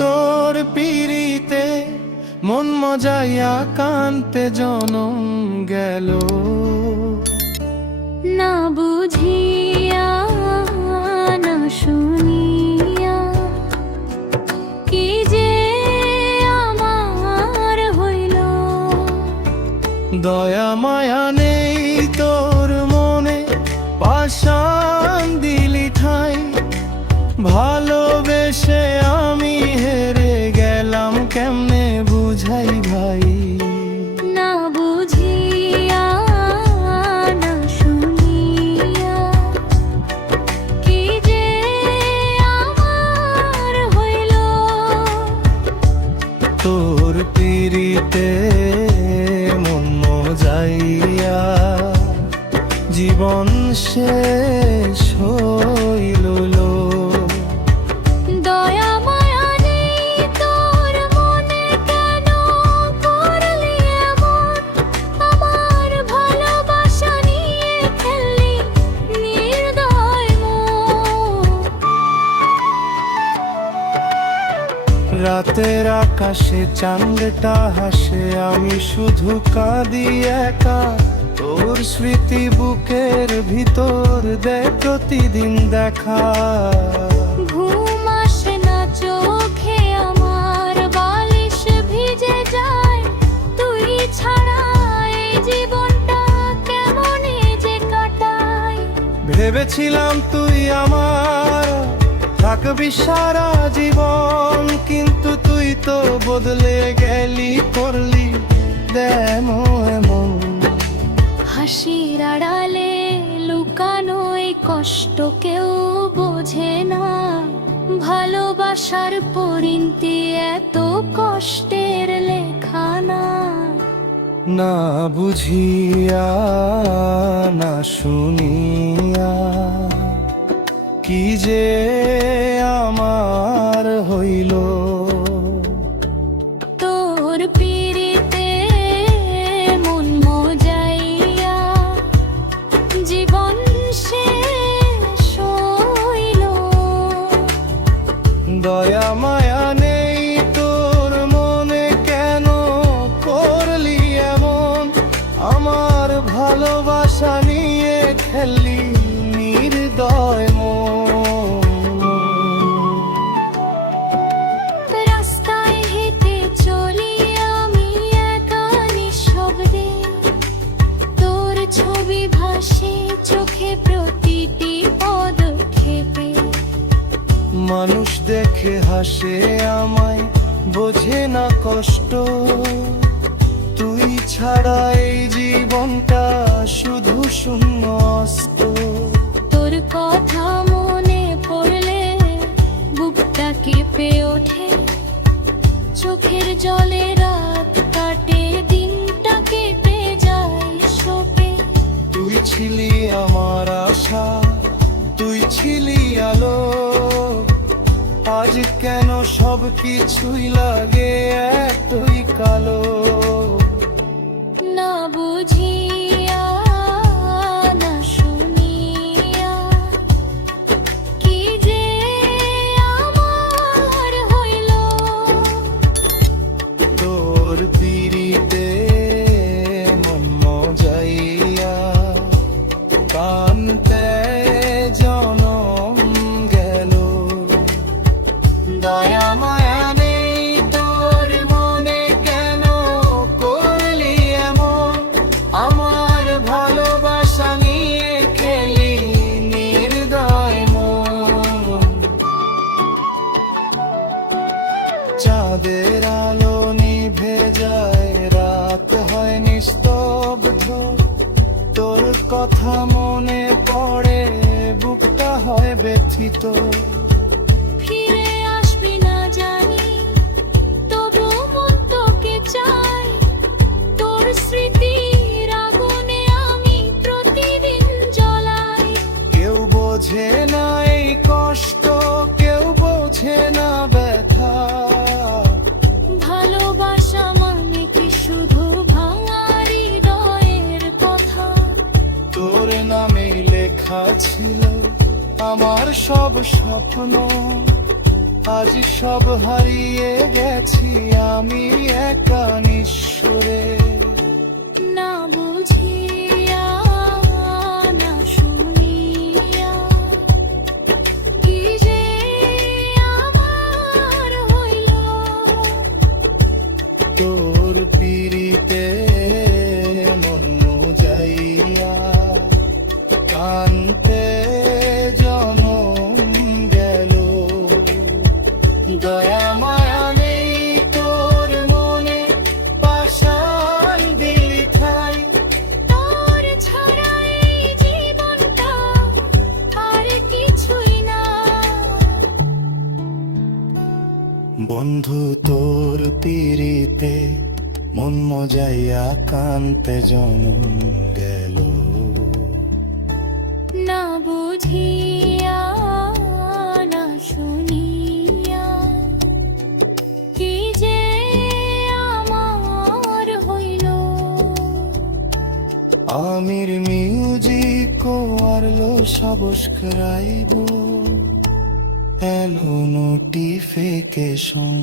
তোর পিরিতে মন মজাইয়া কান্তে জনম গেল। না বুঝিয়া না শুনিয়া কি যে আমার হইল। দয়া মায়া নেই তোর মনে, পাষাণ দিলি ঠাই। ভালোবেসে আমি হেরে গেলাম, কেমনে বুঝাই ভাই। না বুঝিয়া না শুনিয়া কি যে আমার হইল। তোর পিরিতে মন মজাইয়া জীবন শেষ হইল। দয়া মায়া নেই তোর মনে, কেন করলি এমন? আমার ভালোবাসা নিয়ে খেললি নির্দয় মন। রাতের আকাশে চাঁদটা হাসে, আমি শুধু কাঁদি একা। তোর স্মৃতি বুকের ভিতর দেয় প্রতিদিন দেখা। ঘুম আসে না চোখে আমার, বালিশ ভিজে যায়। তুই ছাড়া এই জীবনটা কেমনে যে কাটাই। ভেবেছিলাম তুই আমার থাকবি সারা জীবন, কিন্তু তুই তো বদলে গেলি, করলি দেমো এমন। হাসির আড়ালে লুকানো এই কষ্ট কেউ বোঝে না। ভালোবাসার পরিণতি এত কষ্টের লেখা না। না বুঝিয়া না শুনিয়া কি যে আমার হইল। তোর পিরিতে মন মজাইয়া জীবন শেষ হইল। দয়া মায়া নেই তোর মনে, কেন করলি এমন? আমার ভালোবাসা নিয়ে খেললি নির্দয় মন। রাস্তায় হেঁটে চলি আমি একা নিঃশব্দে, তোর ছবি ভাসে চোখে প্রতিটি পদক্ষেপে। মানুষ দেখে হাসে আমায়, বোঝে না কষ্ট। তুই ছাড়া এই জীবনটা শুধু শূন্য অস্ত। তোর কথা মনে পড়লে বুকটা কেঁপে ওঠে, চোখের জলে রাত কাটে, দিনটা কেটে যায় শোকে। তুই ছিলি আমার আশা, তুই ছিলি আলো। আজ কেন সব কিছুই লাগে এতই কালো। না বুঝিয়া না শুনিয়া কি যে আমার হইল। তোর পিরিতে মন মজাইয়া কানতে জনম গেল। দয়া মায়া নেই তোর মনে, কেন করলি এমন? আমার ভালোবাসা নিয়ে খেলি নির্দয় মন। চাঁদের আলো নিভে যায়, রাত হয় নিস্তব্ধ। তোর কথা মনে পড়ে, বুকটা হয় ব্যথিত। ফিরে আসবি না জানি, তবু মন তোকে চাই। তোর স্মৃতির আগুনে আমি প্রতিদিন জ্বলাই। কেউ বোঝে না এই কষ্ট, কেউ বোঝে না ব্যথা। ভালোবাসা মানে কি শুধু ভাঙা হৃদয়ের কথা? তোর নামে লেখা ছিল আমার সব স্বপ্ন, আজ সব হারিয়ে গেছি আমি একা নিঃস্বরে। না বুঝিয়া না শুনিয়া কি যে আমার হইল, তোর পিরিতে মন যাইয়া কান্তে জনম গেল। দয়া মায়া নেই তোর মনে, পাষাণ দিলি ঠাই। তোর ছাড়া এই জীবনটা আর কিছুই না। বন্ধু তোর পিরিতে মন মজাইয়া কান্তে জনম গেল। না বুঝিয়া না শুনিয়া কি যে আমার হইল। আমির মিউজিক আরলো সাবস্ক্রাইব এলো নোটিফিকেশন।